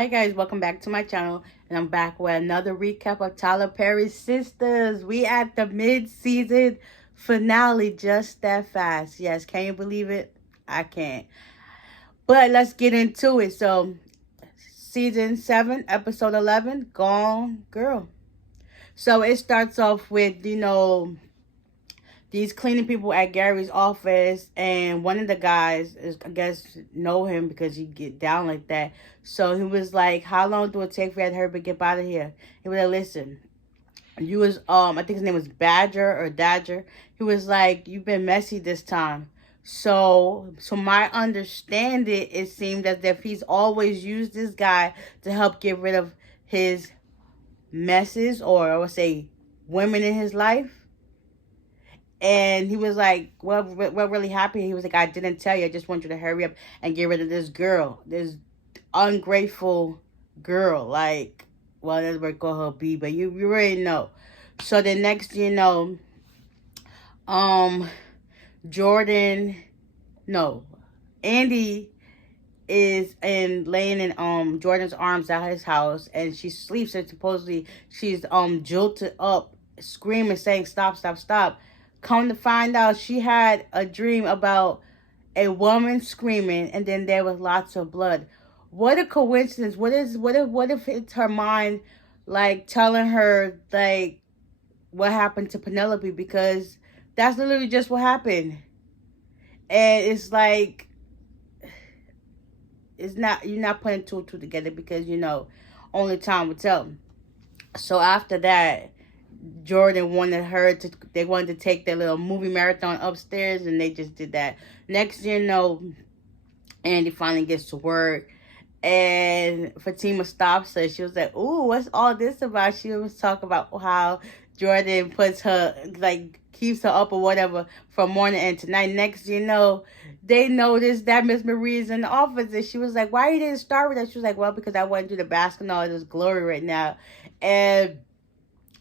Hi guys, welcome back to my channel, and I'm back with another recap of Tyler Perry's Sistas. We at the mid-season finale just that fast. Yes, can you believe it? I can't. But let's get into it. So, season 7, episode 11, Gone Girl. So it starts off with, these cleaning people at Gary's office, and one of the guys is, I guess, know him because he get down like that. So he was like, "How long do it take for you to hurry up get out of here?" He was like, "Listen, you was I think his name was Badger or Dodger." He was like, "You've been messy this time." So my understanding, it seemed as if he's always used this guy to help get rid of his messes, or I would say women in his life. And he was like, well, we're really happy. He was like, "I didn't tell you. I just want you to hurry up and get rid of this girl. This ungrateful girl." Like, well, that's what we call her B, but you already know. So the next, um, Jordan, no, Andy is laying in Jordan's arms at his house, and she sleeps, and supposedly she's jolted up, screaming, saying, "Stop, stop, stop." Come to find out, she had a dream about a woman screaming, and then there was lots of blood. What a coincidence. What if it's her mind, like, telling her, like, what happened to Penelope? Because that's literally just what happened. And it's like, it's not, you're not putting two and two together, because only time will tell. So after that, Jordan wanted her to, they wanted to take their little movie marathon upstairs, and they just did that. Next, Andy finally gets to work, and Fatima stops her. She was like, "Ooh, what's all this about?" She was talking about how Jordan puts her, like, keeps her up or whatever from morning and tonight. Next, they noticed that Miss Marie's in the office, and she was like, "Why you didn't start with that?" She was like, "Well, because I want to do the basket and all this glory right now." And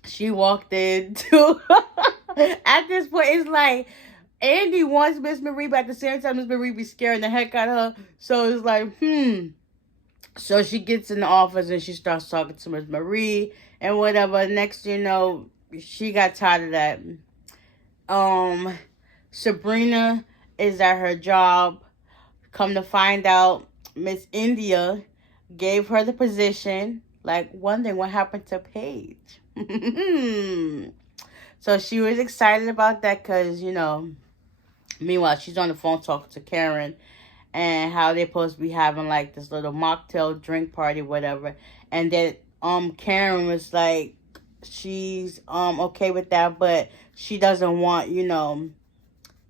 she walked in too. At this point, it's like Andy wants Miss Marie, but at the same time, Miss Marie be scaring the heck out of her. So it's like, So she gets in the office and she starts talking to Miss Marie and whatever. Next, she got tired of that. Sabrina is at her job. Come to find out, Miss India gave her the position. Like, wondering what happened to Paige. So she was excited about that because, meanwhile, she's on the phone talking to Karen, and how they're supposed to be having, like, this little mocktail drink party, whatever. And that Karen was like, she's okay with that, but she doesn't want,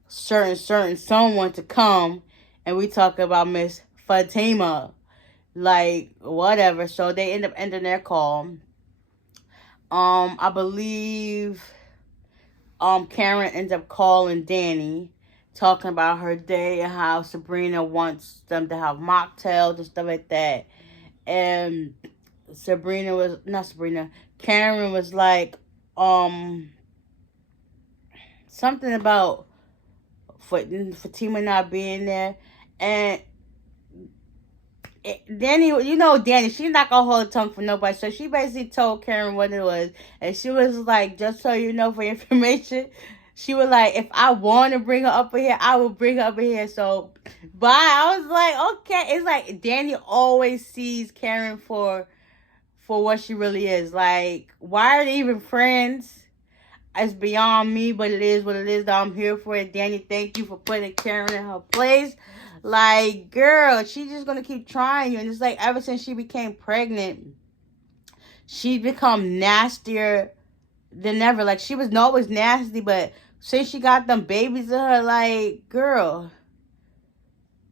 certain someone to come. And we talk about Miss Fatima, like, whatever. So they end up ending their call. I believe Karen ends up calling Danny, talking about her day and how Sabrina wants them to have mocktails and stuff like that. And Karen was like, something about Fatima not being there. And Danny, Danny, she's not gonna hold her tongue for nobody. So she basically told Karen what it was. And she was like, just so you know, for information, she was like, if I want to bring her up here, I will bring her up here. So, bye. I was like, okay. It's like Danny always sees Karen for what she really is. Like, why are they even friends? It's beyond me, but it is what it is. That I'm here for it. Danny, thank you for putting Karen in her place. Like, girl, she's just gonna keep trying you. And it's like, ever since she became pregnant, she's become nastier than ever. Like, she was always nasty, but since she got them babies in her, like, girl,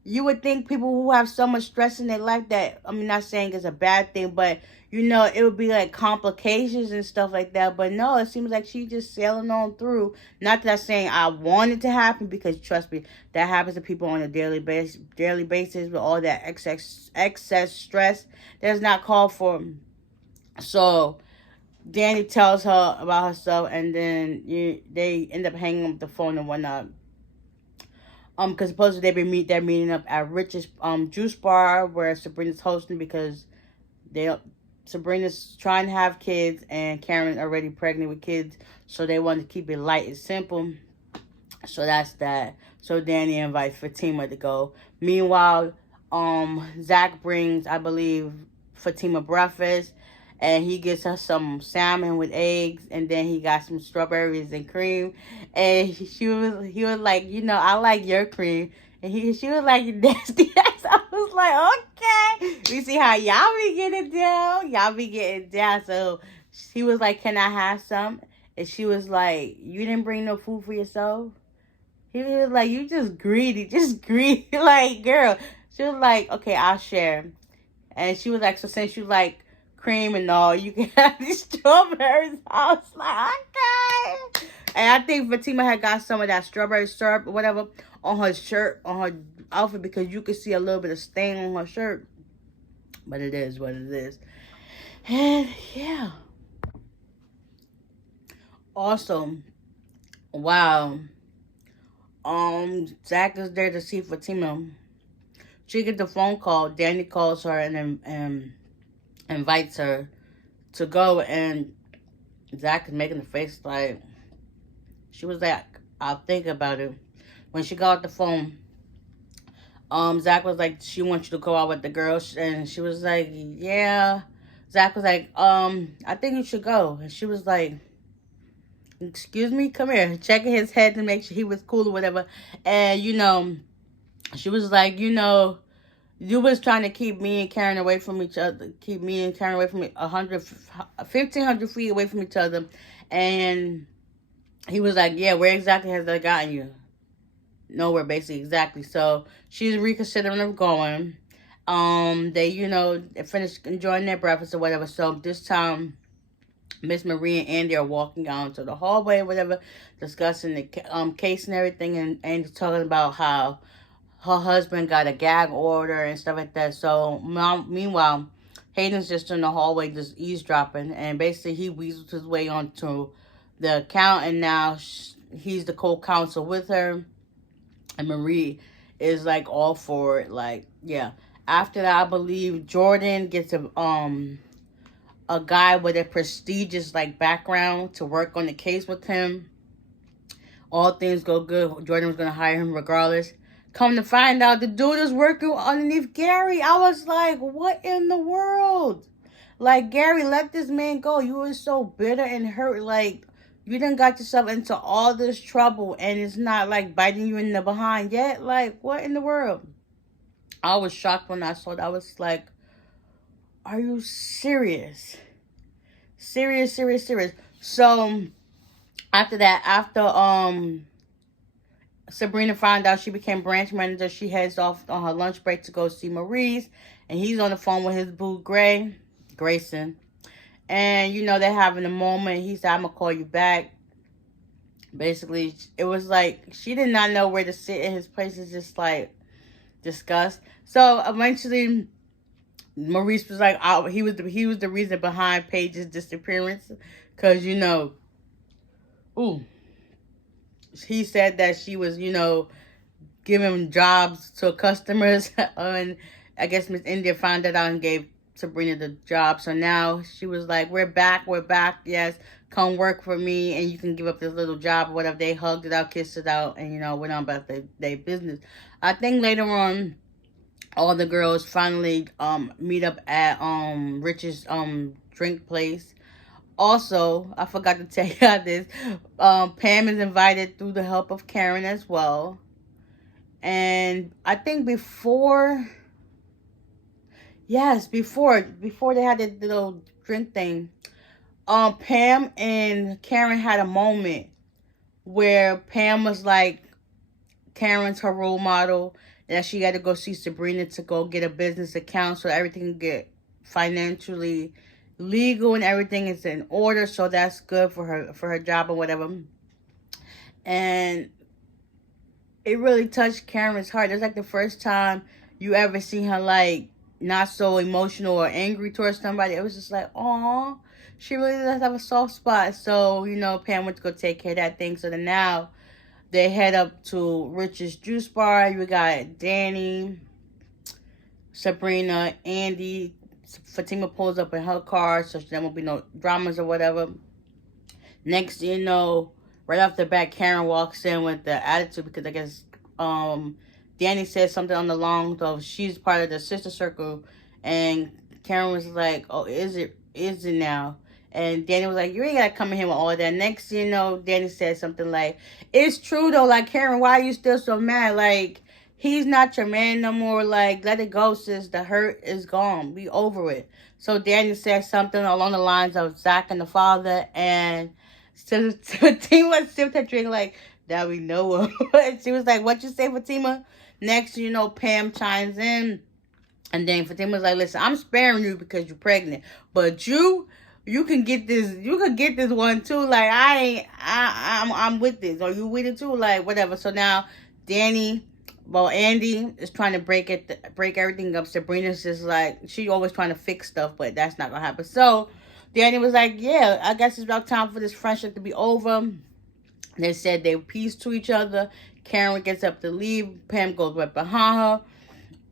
you would think people who have so much stress in their life, that, I mean, not saying it's a bad thing, but it would be like complications and stuff like that. But no, it seems like she's just sailing on through. Not that I'm saying I want it to happen, because trust me, that happens to people on a daily basis with all that excess stress that's not called for. So Danny tells her about herself, and then they end up hanging up the phone and whatnot. Because supposedly they're meeting up at Rich's juice bar, where Sabrina's hosting, because They Sabrina's trying to have kids, and Karen already pregnant with kids, so they want to keep it light and simple. So that's that. So Danny invites Fatima to go. Meanwhile, Zach brings, I believe, Fatima breakfast, and he gets her some salmon with eggs, and then he got some strawberries and cream. And he was like, I like your cream. And she was like, nasty ass. I was like, okay. We see how y'all be getting down. Y'all be getting down. So he was like, can I have some? And she was like, you didn't bring no food for yourself? He was like, you just greedy, just greedy. Like, girl. She was like, okay, I'll share. And she was like, so since you like cream and all, you can have these strawberries. I was like, okay. And I think Fatima had got some of that strawberry syrup or whatever on her shirt, on her outfit, because you could see a little bit of stain on her shirt. But it is what it is. And yeah. Also, wow. Zach is there to see Fatima. She gets the phone call. Danny calls her and invites her to go. And Zach is making the face like, she was like, I'll think about it. When she got off the phone, Zach was like, she wants you to go out with the girls. And she was like, yeah. Zach was like, I think you should go. And she was like, excuse me, come here. Checking his head to make sure he was cool or whatever. And, she was like, you was trying to keep me and Karen away from each other. Keep me and Karen away from 1,500 feet away from each other. And he was like, yeah, where exactly has that gotten you? Nowhere, basically, exactly. So she's reconsidering of going. They finished enjoying their breakfast or whatever. So this time, Miss Marie and Andy are walking out into the hallway or whatever, discussing the case and everything, and Andy's talking about how her husband got a gag order and stuff like that. So meanwhile, Hayden's just in the hallway just eavesdropping, and basically he weaseled his way onto the account, and now he's the co-counsel with her, and Marie is like all for it. Like, yeah. After that, I believe Jordan gets a guy with a prestigious like background to work on the case with him. All things go good. Jordan was gonna hire him regardless. Come to find out, the dude is working underneath Gary. I was like, what in the world? Like, Gary, let this man go. You were so bitter and hurt. Like, you done got yourself into all this trouble, and it's not like biting you in the behind yet. Like, what in the world? I was shocked when I saw that. I was like, are you serious? Serious. So after that, Sabrina found out she became branch manager, she heads off on her lunch break to go see Maurice, and he's on the phone with his boo Grayson. And they're having a moment. He said, I'm gonna call you back. Basically, it was like she did not know where to sit in his place. It's just like disgust. So eventually Maurice was like, he was the reason behind Paige's disappearance, because he said that she was giving jobs to customers, and I guess Miss India found that out and gave Sabrina the job. So now she was like, we're back, yes, come work for me and you can give up this little job or whatever. They hugged it out, kissed it out, and went on about their business. I think later on, all the girls finally meet up at Rich's drink place. Also, I forgot to tell you this. Pam is invited through the help of Karen as well. And I think before they had the little drink thing, Pam and Karen had a moment where Pam was like, Karen's her role model, and that she had to go see Sabrina to go get a business account so everything can get financially legal and everything is in order. So that's good for her job or whatever. And it really touched Karen's heart. It's like the first time you ever seen her like not so emotional or angry towards somebody. It was just like, aw, she really does have a soft spot. So Pam went to go take care of that thing. So then now they head up to Rich's juice bar. You got Danny, Sabrina, Andy, Fatima pulls up in her car, so there won't be no dramas or whatever. Next, you know, right off the bat, Karen walks in with the attitude because I guess Danny said something on the long of she's part of the sister circle, and Karen was like, "Oh, is it now?" And Danny was like, "You ain't gotta come in here with all that." Next, you know, Danny said something like, "It's true though, like Karen, why are you still so mad? Like he's not your man no more. Like let it go, sis. The hurt is gone. Be over it." So Danny said something along the lines of Zach and the father, and so Fatima sipped her drink like that we know of. And she was like, "What you say, Fatima?" Next, you know, Pam chimes in, and then Fatima's like, "Listen, I'm sparing you because you're pregnant, but you can get this. You can get this one too. Like I ain't. I'm with this. Are you with it too? Like whatever." So now, Andy is trying to break everything up. Sabrina's just like she always trying to fix stuff, but that's not gonna happen. So Danny was like, "Yeah, I guess it's about time for this friendship to be over." They said they peace to each other. Karen gets up to leave. Pam goes right behind her.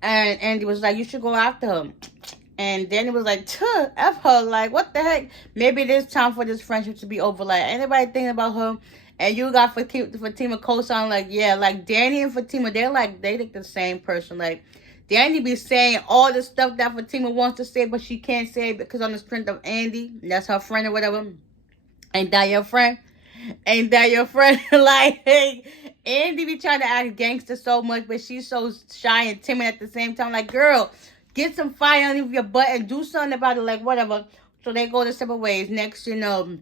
And Andy was like, "You should go after her." And Danny was like, F her. Like, what the heck? Maybe it is time for this friendship to be over. Like, anybody thinking about her? And you got Fatima co-sign like, yeah, like Danny and Fatima, they think the same person. Like, Danny be saying all the stuff that Fatima wants to say, but she can't say it because on the strength of Andy, that's her friend or whatever. Ain't that your friend? Ain't that your friend? Like, hey, Andy be trying to act gangster so much, but she's so shy and timid at the same time. Like, girl, get some fire underneath your butt and do something about it. Like, whatever. So they go their separate ways. Next, you know,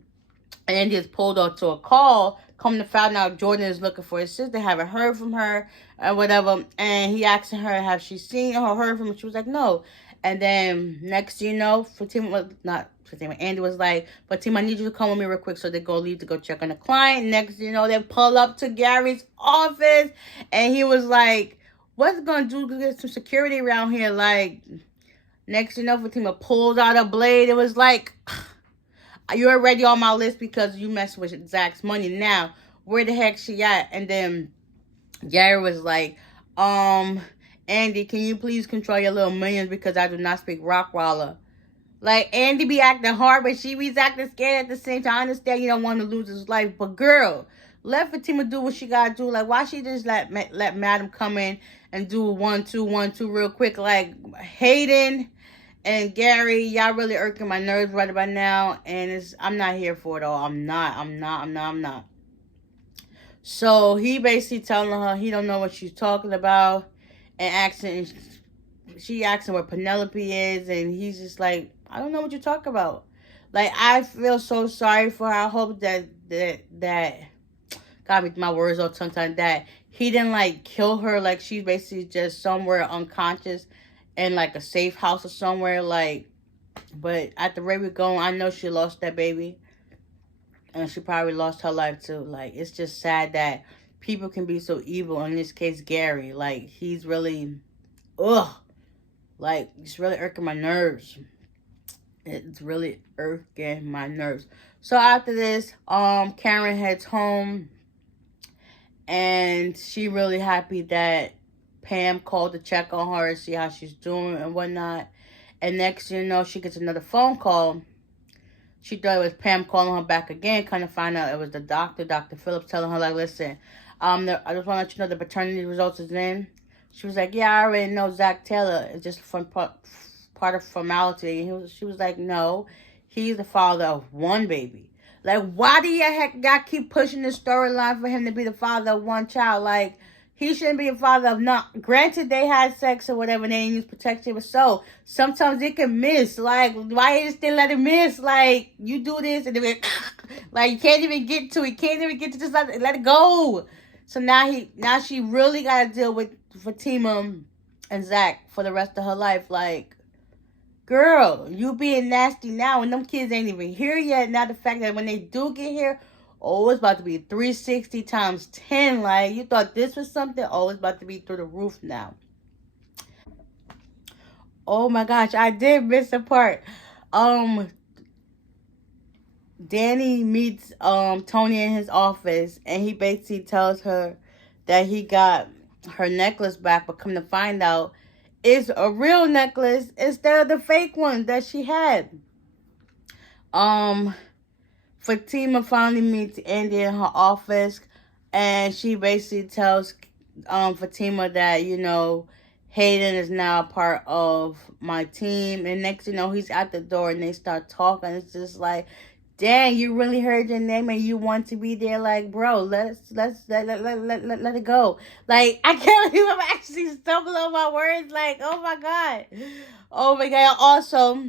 Andy is pulled up to a call. Come to find out Jordan is looking for his sister. Haven't heard from her or whatever. And he asking her, have she seen or heard from her? She was like, no. And then next, you know, Andy was like, Fatima, I need you to come with me real quick. So they leave to go check on the client. Next, you know, they pull up to Gary's office. And he was like, what's it going to do to get some security around here? Like, next, you know, Fatima pulls out a blade. It was like, you're already on my list because you messed with Zach's money. Now, where the heck she at? And then Gary was like, Andy, can you please control your little minions because I do not speak Rockwaller. Like, Andy be acting hard, but she be acting scared at the same time. I understand you don't want to lose his life, but girl, let Fatima do what she gotta do. Like, why she just let Madam come in and do a 1-2-1-2 real quick? Like, Hayden and Gary, y'all really irking my nerves right about now, and I'm not here for it all. I'm not. So he basically telling her he don't know what she's talking about, and she asking where Penelope is, and he's just like, I don't know what you're talking about. Like, I feel so sorry for her. I hope that got me my words all tongue tied, that he didn't like kill her. Like, she's basically just somewhere unconscious in like a safe house or somewhere. Like, but at the rate we're going, I know she lost that baby, and she probably lost her life too. Like, it's just sad that people can be so evil. In this case, Gary, like, he's really, like, it's really irking my nerves. It's really irking my nerves. So after this, Karen heads home, and she really happy that Pam called to check on her and see how she's doing and whatnot. And next you know, she gets another phone call. She thought it was Pam calling her back again. Kind of find out it was the doctor, Dr. Phillips, telling her like, listen, I just want to let you know the paternity results is in. She was like, yeah, I already know Zach Taylor. It's just part of formality. And she was like, no, he's the father of one baby. Like, why do y'all keep pushing this storyline for him to be the father of one child? Like, he shouldn't be a father of not. Granted, they had sex or whatever, and they didn't use protection, but so sometimes it can miss. Like, why you just didn't let it miss? Like, you do this, and then like you can't even get to it. Can't even get to just let it go. So now she really got to deal with Fatima and Zach for the rest of her life. Like, girl, you being nasty now, and them kids ain't even here yet. Now the fact that when they do get here, oh, it's about to be 360 times 10. Like, you thought this was something? Oh, it's about to be through the roof now. Oh my gosh, I did miss a part. Danny meets Tony in his office, and he basically tells her that he got her necklace back, but come to find out, is a real necklace instead of the fake one that she had. Fatima finally meets Andy in her office, and she basically tells Fatima that, you know, Hayden is now a part of my team. And next you know, he's at the door and they start talking. It's just like, dang, you really heard your name and you want to be there. Like, bro, let it go. Like, I can't believe I'm actually stumbling on my words. Like, oh my God. Oh my God. Also,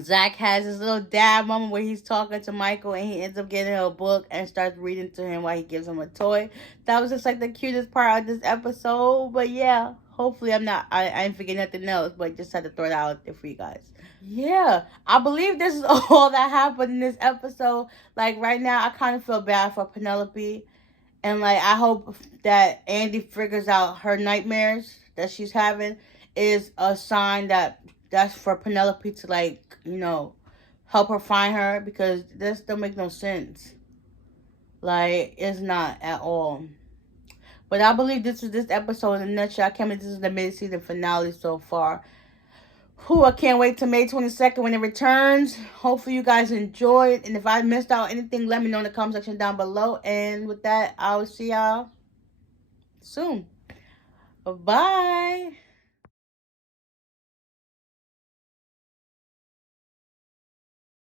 Zach has his little dad moment where he's talking to Michael and he ends up getting a book and starts reading to him while he gives him a toy. That was just like the cutest part of this episode. But yeah, hopefully I ain't forgetting nothing else, but just had to throw that out there for you guys. Yeah, I believe this is all that happened in this episode. Like right now, I kind of feel bad for Penelope. And like I hope that Andy figures out her nightmares that she's having is a sign that that's for Penelope to, like, you know, help her find her, because this don't make no sense. Like, it's not at all. But I believe this is this episode in a nutshell. I can't believe this is the mid-season finale so far. Whew, I can't wait till May 22nd when it returns. Hopefully you guys enjoyed. And if I missed out anything, let me know in the comment section down below. And with that, I'll see y'all soon. Bye.